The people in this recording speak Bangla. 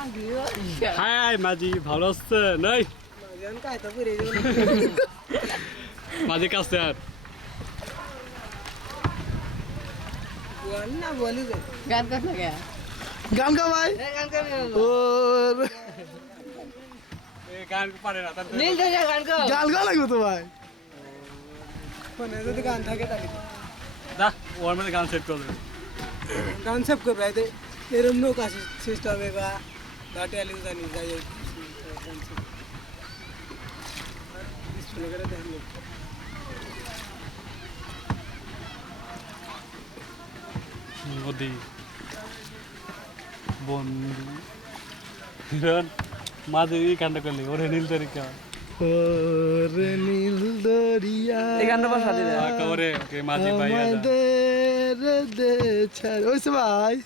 হাই মাঝি ভালো আছেন এই মাঝি কাছে আর গান গা ভাই গান পারে না গান গা লাগবে তো ভাই যদি গান থাকে তাহলে যা ওর মধ্যে গান সেট করবে গান সেভ করবে এরম নৌকা সিস্টেমে বা ঘাটে আলি জানি যাই ডিসপ্লে করে দেখলো নদী বন্ধু হিরণ মাঝে এই গানটা করলি ওরে নীল তরিকা ওরে নীল দরিয়া এই গানটা পাশ সাথে ওরে ওকে মাঝি ভাই আমাদের দেছে ওইসে ভাই